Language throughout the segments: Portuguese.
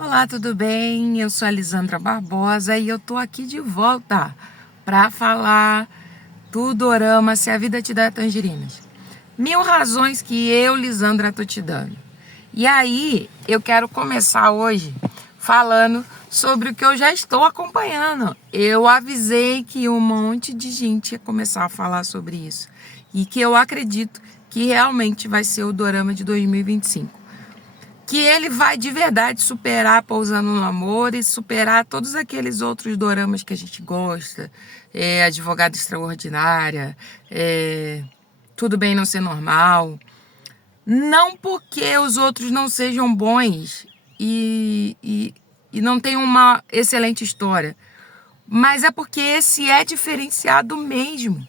Olá, tudo bem? Eu sou a Lisandra Barbosa e eu tô aqui de volta para falar do dorama Se a Vida Te Der Tangerinas. 1000 razões que eu, Lisandra, tô te dando. E aí, eu quero começar hoje falando sobre o que eu já estou acompanhando. Eu avisei que um monte de gente ia começar a falar sobre isso e que eu acredito que realmente vai ser o dorama de 2025. Que ele vai de verdade superar Pousando no Amor e superar todos aqueles outros doramas que a gente gosta. Advogada Extraordinária, Tudo Bem Não Ser Normal. Não porque os outros não sejam bons e não tenham uma excelente história, mas é porque esse é diferenciado mesmo.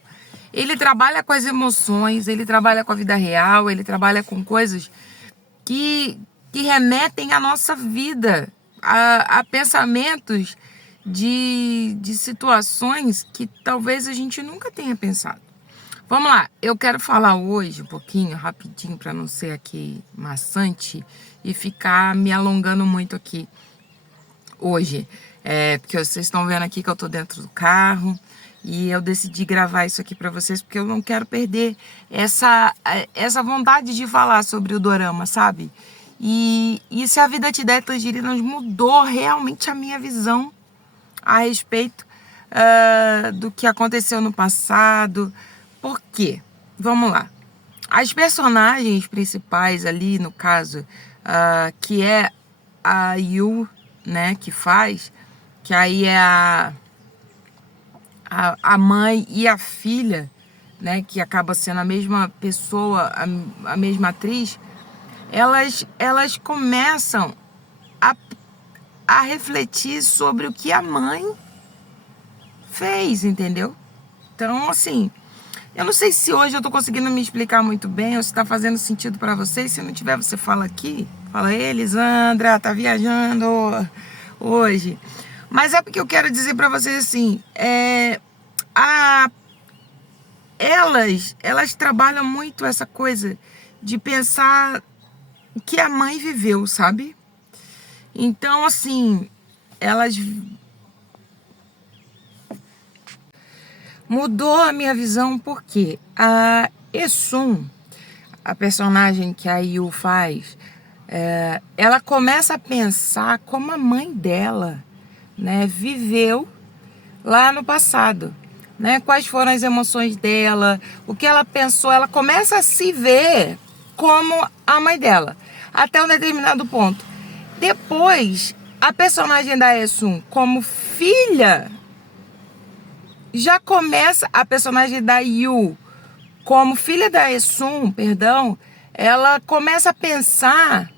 Ele trabalha com as emoções, ele trabalha com a vida real, ele trabalha com coisas que, que remetem à nossa vida, a pensamentos de situações que talvez a gente nunca tenha pensado. Vamos lá, eu quero falar hoje um pouquinho, rapidinho, para não ser aqui maçante e ficar me alongando muito aqui hoje. Porque vocês estão vendo aqui que eu tô dentro do carro e eu decidi gravar isso aqui para vocês porque eu não quero perder essa vontade de falar sobre o dorama, sabe? E Se a Vida Te Der Tangerinas mudou realmente a minha visão a respeito do que aconteceu no passado. Por quê? Vamos lá. As personagens principais ali, no caso, que é a Yu, né, que faz, que aí é a mãe e a filha, né, que acaba sendo a mesma pessoa, a mesma atriz, elas começam a, a refletir sobre o que a mãe fez, entendeu? Então, assim, eu não sei se hoje eu tô conseguindo me explicar muito bem ou se tá fazendo sentido para vocês. Se não tiver, você fala aqui. Fala, Elisandra, tá viajando hoje. Mas é porque eu quero dizer para vocês assim, a, elas trabalham muito essa coisa de pensar o que a mãe viveu, sabe? Então, assim, elas mudou a minha visão porque a Essun, a personagem que a Yu faz, ela começa a pensar como a mãe dela, né, viveu lá no passado, né? Quais foram as emoções dela, o que ela pensou, ela começa a se ver como a mãe dela, até um determinado ponto. Depois, a personagem da Essun como filha, já começa a personagem da Yu como filha da Essun, perdão, ela começa a pensar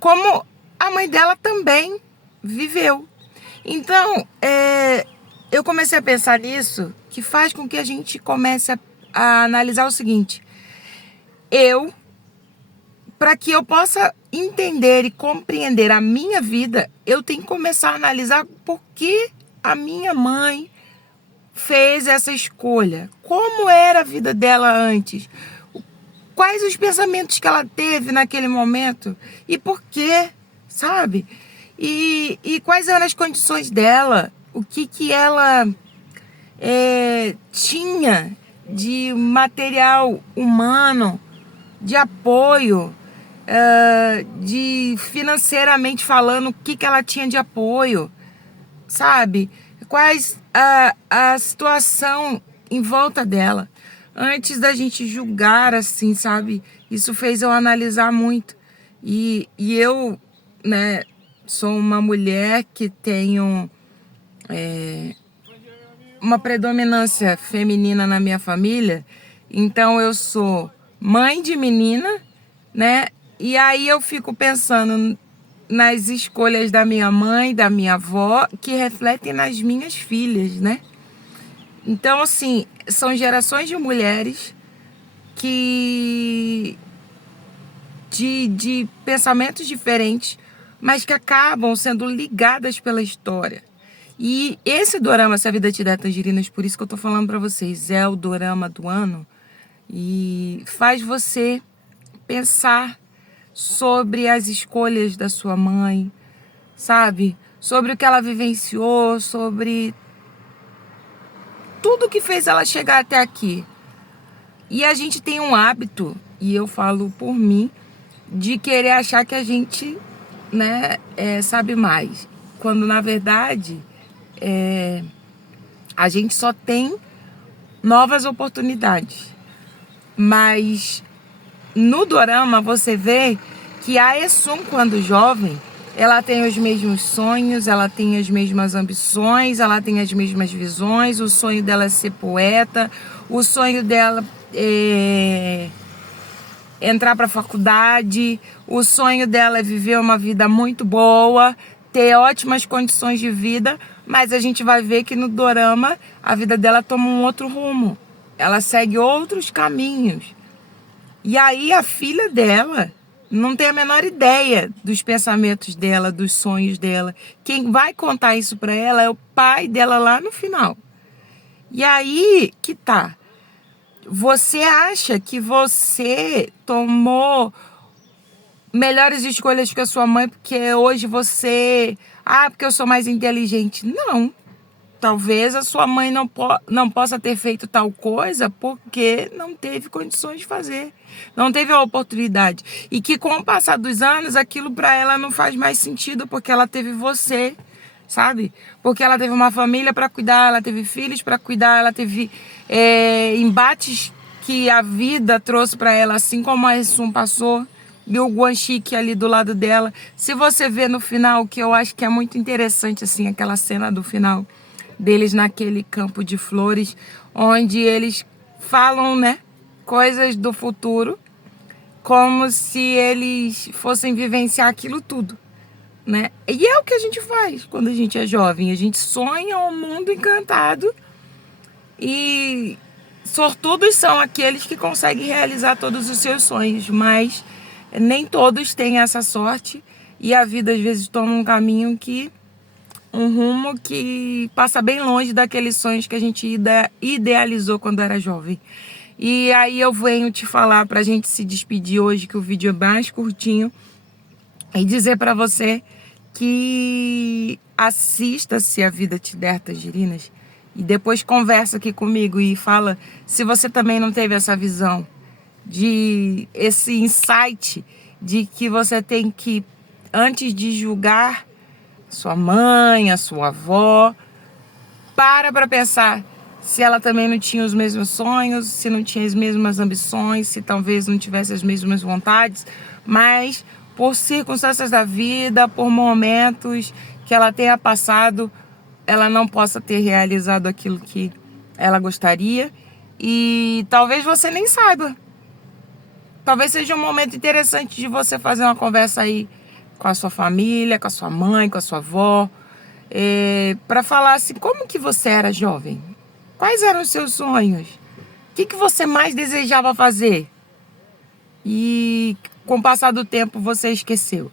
como a mãe dela também viveu. Então, eu comecei a pensar nisso, que faz com que a gente comece a analisar o seguinte: para que eu possa entender e compreender a minha vida, eu tenho que começar a analisar por que a minha mãe fez essa escolha, como era a vida dela antes, quais os pensamentos que ela teve naquele momento e por quê, sabe? E quais eram as condições dela, o que ela tinha de material humano, de apoio, de financeiramente falando, o que ela tinha de apoio, sabe? Quais a situação em volta dela. Antes da gente julgar, assim, sabe? Isso fez eu analisar muito. E eu, né, sou uma mulher que tenho uma predominância feminina na minha família. Então eu sou mãe de menina, né? E aí eu fico pensando nas escolhas da minha mãe, da minha avó, que refletem nas minhas filhas, né? Então, assim, são gerações de mulheres que de pensamentos diferentes, mas que acabam sendo ligadas pela história. E esse dorama, Se a Vida Te Der Tangerinas, por isso que eu tô falando pra vocês, é o dorama do ano e faz você pensar sobre as escolhas da sua mãe, sabe? Sobre o que ela vivenciou, sobre tudo que fez ela chegar até aqui. E a gente tem um hábito, e eu falo por mim, de querer achar que a gente, né, sabe mais. Quando, na verdade, a gente só tem novas oportunidades. Mas no dorama você vê que a Esum, quando jovem, ela tem os mesmos sonhos, ela tem as mesmas ambições, ela tem as mesmas visões. O sonho dela é ser poeta, o sonho dela é entrar para a faculdade, o sonho dela é viver uma vida muito boa, ter ótimas condições de vida, mas a gente vai ver que no dorama a vida dela toma um outro rumo. Ela segue outros caminhos. E aí a filha dela não tem a menor ideia dos pensamentos dela, dos sonhos dela. Quem vai contar isso para ela é o pai dela lá no final. E aí que tá. Você acha que você tomou melhores escolhas que a sua mãe porque hoje você... porque eu sou mais inteligente. Não. Talvez a sua mãe não possa ter feito tal coisa porque não teve condições de fazer. Não teve a oportunidade. E que com o passar dos anos, aquilo para ela não faz mais sentido porque ela teve você, sabe? Porque ela teve uma família para cuidar, ela teve filhos para cuidar, ela teve embates que a vida trouxe para ela, assim como a Esum passou. E o Guanxi ali do lado dela. Se você vê no final, que eu acho que é muito interessante, assim, aquela cena do final deles naquele campo de flores, onde eles falam, né, coisas do futuro, como se eles fossem vivenciar aquilo tudo, né? E é o que a gente faz quando a gente é jovem. A gente sonha um mundo encantado e sortudos são aqueles que conseguem realizar todos os seus sonhos, mas nem todos têm essa sorte e a vida às vezes toma um rumo que passa bem longe daqueles sonhos que a gente idealizou quando era jovem. E aí eu venho te falar pra gente se despedir hoje, que o vídeo é mais curtinho, e dizer pra você que assista Se a Vida Te Der Tangerinas e depois conversa aqui comigo e fala se você também não teve essa visão, esse insight de que você tem que, antes de julgar sua mãe, a sua avó, para pensar se ela também não tinha os mesmos sonhos, se não tinha as mesmas ambições, se talvez não tivesse as mesmas vontades, mas por circunstâncias da vida, por momentos que ela tenha passado, ela não possa ter realizado aquilo que ela gostaria e talvez você nem saiba. Talvez seja um momento interessante de você fazer uma conversa aí com a sua família, com a sua mãe, com a sua avó, para falar assim, como que você era jovem? Quais eram os seus sonhos? O que você mais desejava fazer? E com o passar do tempo você esqueceu.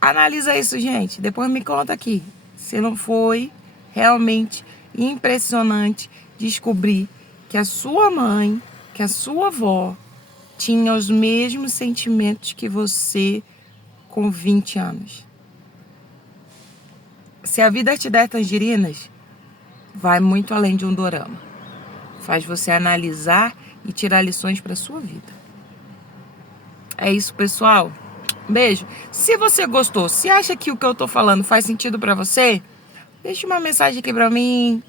Analisa isso, gente. Depois me conta aqui. Se não foi realmente impressionante descobrir que a sua mãe, que a sua avó tinha os mesmos sentimentos que você com 20 anos. Se a Vida Te Der Tangerinas, vai muito além de um dorama. Faz você analisar e tirar lições para sua vida. É isso, pessoal. Beijo. Se você gostou, se acha que o que eu tô falando faz sentido para você, deixa uma mensagem aqui para mim,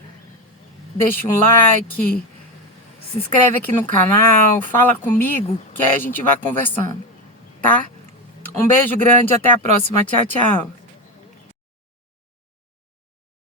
deixa um like, se inscreve aqui no canal, fala comigo, que aí a gente vai conversando, tá? Um beijo grande, até a próxima. Tchau, tchau.